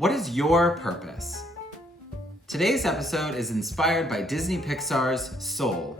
What is your purpose? Today's episode is inspired by Disney Pixar's Soul.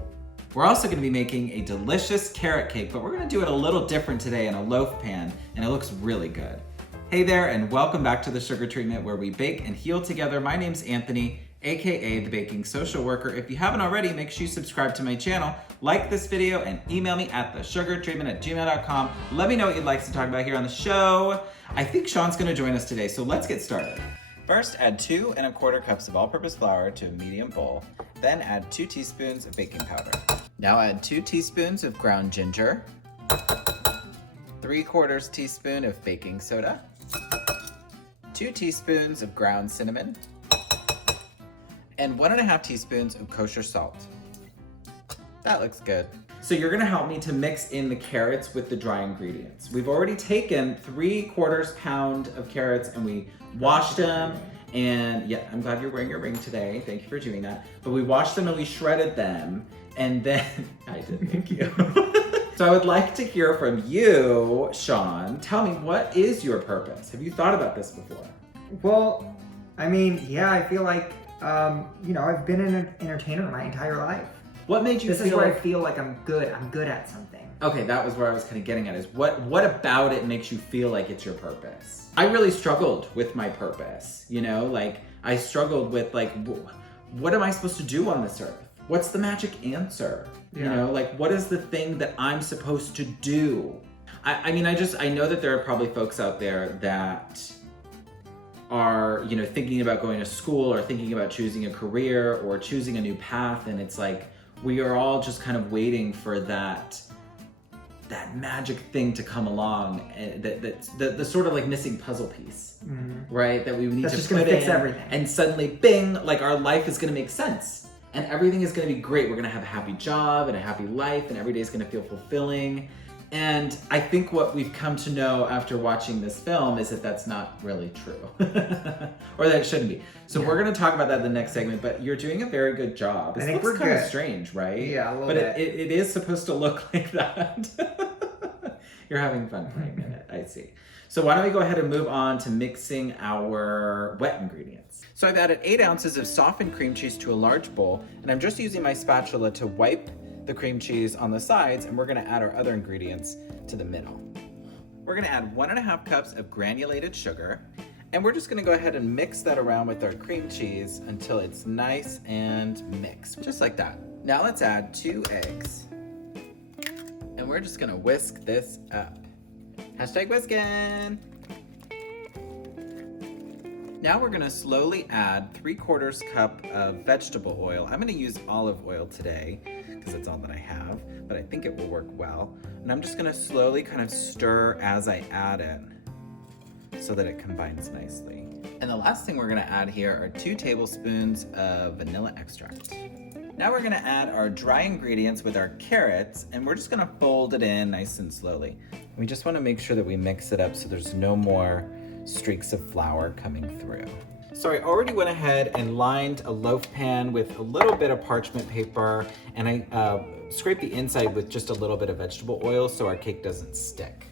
We're also going to be making a delicious carrot cake, but we're going to do it a little different today in a loaf pan, and it looks really good. Hey there, and welcome back to The Sugar Treatment, where we bake and heal together. My name's Anthony, aka the Baking Social Worker. If you haven't already, make sure you subscribe to my channel, like this video, and email me at thesugartreatment@gmail.com. Let me know what you'd like to talk about here on the show. I think Sean's gonna join us today, so let's get started. First, add 2 1/4 cups of all-purpose flour to a medium bowl. Then add 2 teaspoons of baking powder. Now add 2 teaspoons of ground ginger, 3/4 teaspoon of baking soda, 2 teaspoons of ground cinnamon, and 1.5 teaspoons of kosher salt. That looks good. So you're gonna help me to mix in the carrots with the dry ingredients. We've already taken 3/4 pound of carrots and we washed them, and yeah, I'm glad you're wearing your ring today. Thank you for doing that. But we washed them and we shredded them, and then, I did, thank you. So I would like to hear from you, Sean. Tell me, what is your purpose? Have you thought about this before? Well, I mean, yeah, I feel like, I've been an entertainer my entire life. What made you This feel is where like... I feel like I'm good at something. Okay, that was where I was kind of getting at, is what about it makes you feel like it's your purpose? I really struggled with my purpose, I struggled with what am I supposed to do on this earth? What's the magic answer? Yeah. What is the thing that I'm supposed to do? I know that there are probably folks out there that are, thinking about going to school or thinking about choosing a career or choosing a new path, and it's like, we are all just kind of waiting for that magic thing to come along, the sort of like missing puzzle piece, right? That we need That's to just put gonna fix in, everything. and suddenly, bing! Like our life is gonna make sense, and everything is gonna be great. We're gonna have a happy job and a happy life, and every day is gonna feel fulfilling. And I think what we've come to know after watching this film is that that's not really true, or that it shouldn't be. So we're going to talk about that in the next segment, but you're doing a very good job. I think looks we're kind of good. strange, right? Yeah, a little but bit. It is supposed to look like that. You're having fun playing in it, I see. So why don't we go ahead and move on to mixing our wet ingredients. So I've added 8 ounces of softened cream cheese to a large bowl, and I'm just using my spatula to wipe the cream cheese on the sides, and we're gonna add our other ingredients to the middle. We're gonna add 1.5 cups of granulated sugar, and we're just gonna go ahead and mix that around with our cream cheese until it's nice and mixed, just like that. Now let's add 2 eggs, and we're just gonna whisk this up. #whiskin'. Now we're gonna slowly add 3/4 cup of vegetable oil. I'm gonna use olive oil today because it's all that I have, but I think it will work well. And I'm just gonna slowly kind of stir as I add it so that it combines nicely. And the last thing we're gonna add here are 2 tablespoons of vanilla extract. Now we're gonna add our dry ingredients with our carrots, and we're just gonna fold it in nice and slowly. We just wanna make sure that we mix it up so there's no more streaks of flour coming through. So I already went ahead and lined a loaf pan with a little bit of parchment paper, and I scraped the inside with just a little bit of vegetable oil so our cake doesn't stick.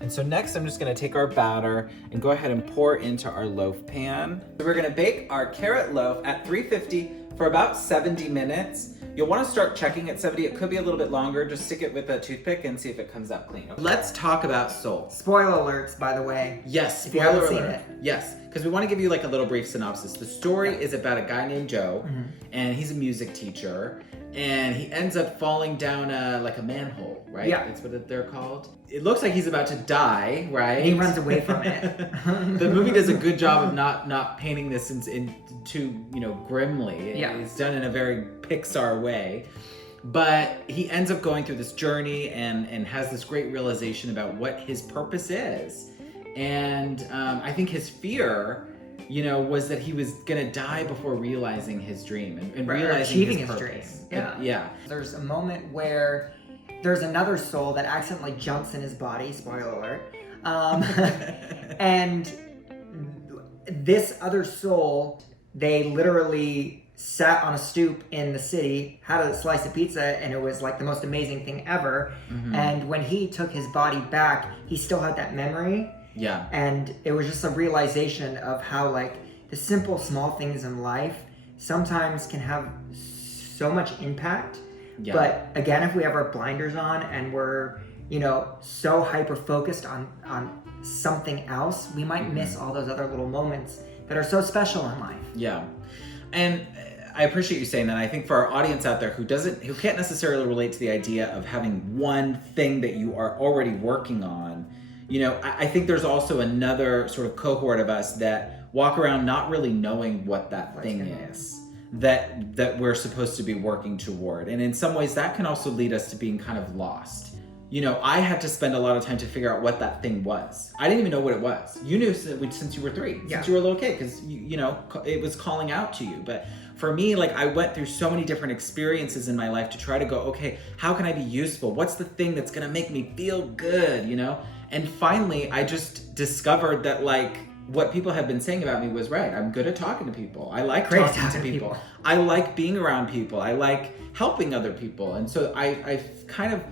And so next I'm just gonna take our batter and go ahead and pour into our loaf pan. So we're gonna bake our carrot loaf at 350 for about 70 minutes. You'll wanna start checking at 70. It could be a little bit longer. Just stick it with a toothpick and see if it comes out clean. Let's talk about Soul. Spoiler alerts, by the way. Yes, If you spoiler haven't seen alert. it. Yes, because we want to give you like a little brief synopsis. The story is about a guy named Joe, and he's a music teacher, and he ends up falling down like a manhole, right? Yeah. That's what they're called. It looks like he's about to die, right? And he runs away from it. The movie does a good job of not painting this in too grimly. Yeah. It's done in a very Pixar way. But he ends up going through this journey and has this great realization about what his purpose is. And I think his fear, was that he was gonna die before realizing his dream and Right, or realizing achieving his his purpose. dream. Yeah. There's a moment where there's another soul that accidentally jumps in his body, spoiler alert. And this other soul, they literally sat on a stoop in the city, had a slice of pizza, and it was like the most amazing thing ever. And when he took his body back, he still had that memory. Yeah. And it was just a realization of how like the simple small things in life sometimes can have so much impact. Yeah. But again, if we have our blinders on and we're, you know, so hyper focused on something else, we might miss all those other little moments that are so special in life. Yeah. And I appreciate you saying that. I think for our audience out there who can't necessarily relate to the idea of having one thing that you are already working on, you know, I think there's also another sort of cohort of us that walk around not really knowing what that thing is that we're supposed to be working toward. And in some ways that can also lead us to being kind of lost. You know, I had to spend a lot of time to figure out what that thing was. I didn't even know what it was. You knew since you were 3, since you were a little kid, because you know, it was calling out to you. But for me, like, I went through so many different experiences in my life to try to go, okay, how can I be useful? What's the thing that's gonna make me feel good, you know? And finally, I just discovered that, like, what people have been saying about me was right. I'm good at talking to people. I like talking to people. I like being around people. I like helping other people. And so I've kind of,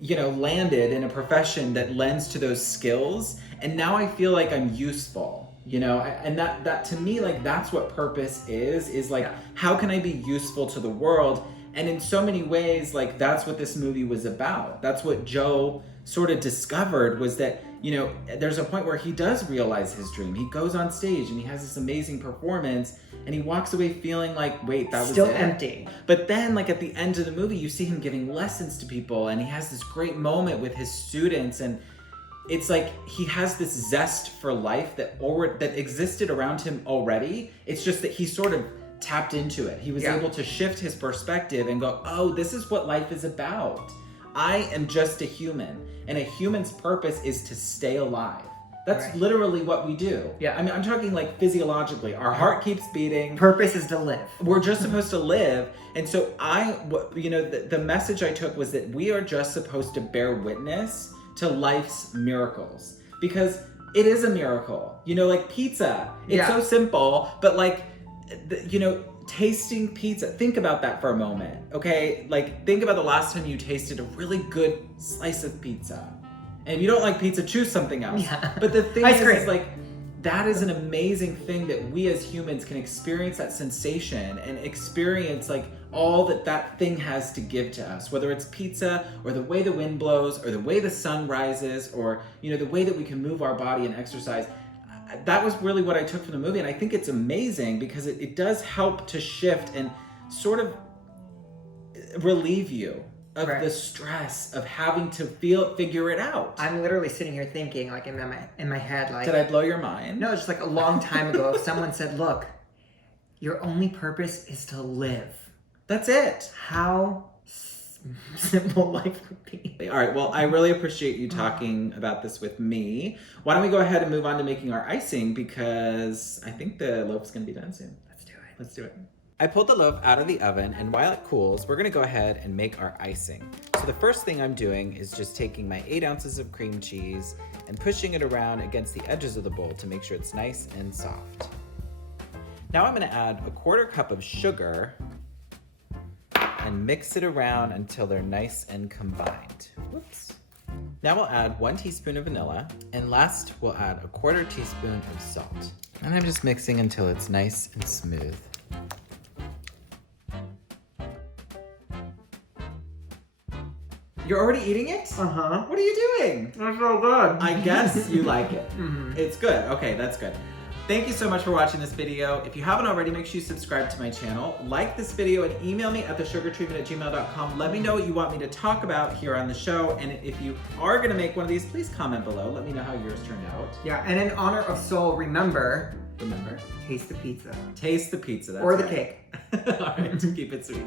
you know, landed in a profession that lends to those skills. And now I feel like I'm useful, you know? And that to me, like, that's what purpose is like, how can I be useful to the world? And in so many ways, like, that's what this movie was about. That's what Joe sort of discovered, was that, you know, there's a point where he does realize his dream. He goes on stage and he has this amazing performance and he walks away feeling like, wait, that was still it. empty. But then, like, at the end of the movie, you see him giving lessons to people and he has this great moment with his students, and it's like he has this zest for life that existed around him already. It's just that he sort of tapped into it. He was able to shift his perspective and go, oh, this is what life is about. I am just a human, and a human's purpose is to stay alive. That's literally what we do. Yeah. I mean, I'm talking like physiologically. Our heart keeps beating. Purpose is to live. We're just supposed to live. And so the message I took was that we are just supposed to bear witness to life's miracles, because it is a miracle. You know, like pizza. It's so simple, but like, you know, tasting pizza, think about that for a moment, okay? Like, think about the last time you tasted a really good slice of pizza. And if you don't like pizza, choose something else. But the thing is like, that is an amazing thing that we as humans can experience, that sensation and experience like all that thing has to give to us, whether it's pizza or the way the wind blows or the way the sun rises, or, you know, the way that we can move our body and exercise. That was really what I took from the movie, and I think it's amazing because it does help to shift and sort of relieve you of the stress of having to figure it out. I'm literally sitting here thinking, like, in my head, like... Did I blow your mind? No, just like a long time ago, if someone said, look, your only purpose is to live. That's it. How simple life would be. All right, well, I really appreciate you talking about this with me. Why don't we go ahead and move on to making our icing, because I think the loaf is going to be done soon. Let's do it. I pulled the loaf out of the oven, and while it cools, we're going to go ahead and make our icing. So the first thing I'm doing is just taking my 8 ounces of cream cheese and pushing it around against the edges of the bowl to make sure it's nice and soft. Now I'm going to add a 1/4 cup of sugar and mix it around until they're nice and combined. Whoops. Now we'll add 1 teaspoon of vanilla, and last we'll add a 1/4 teaspoon of salt. And I'm just mixing until it's nice and smooth. You're already eating it? Uh-huh. What are you doing? It's so good. I guess you like it. It's good. Okay, that's good. Thank you so much for watching this video. If you haven't already, make sure you subscribe to my channel, like this video, and email me at thesugartreatment@gmail.com. Let me know what you want me to talk about here on the show. And if you are gonna make one of these, please comment below. Let me know how yours turned out. Yeah, and in honor of Soul, remember, Remember, taste the pizza. taste the pizza. That's Or the right. cake. All right, keep it sweet.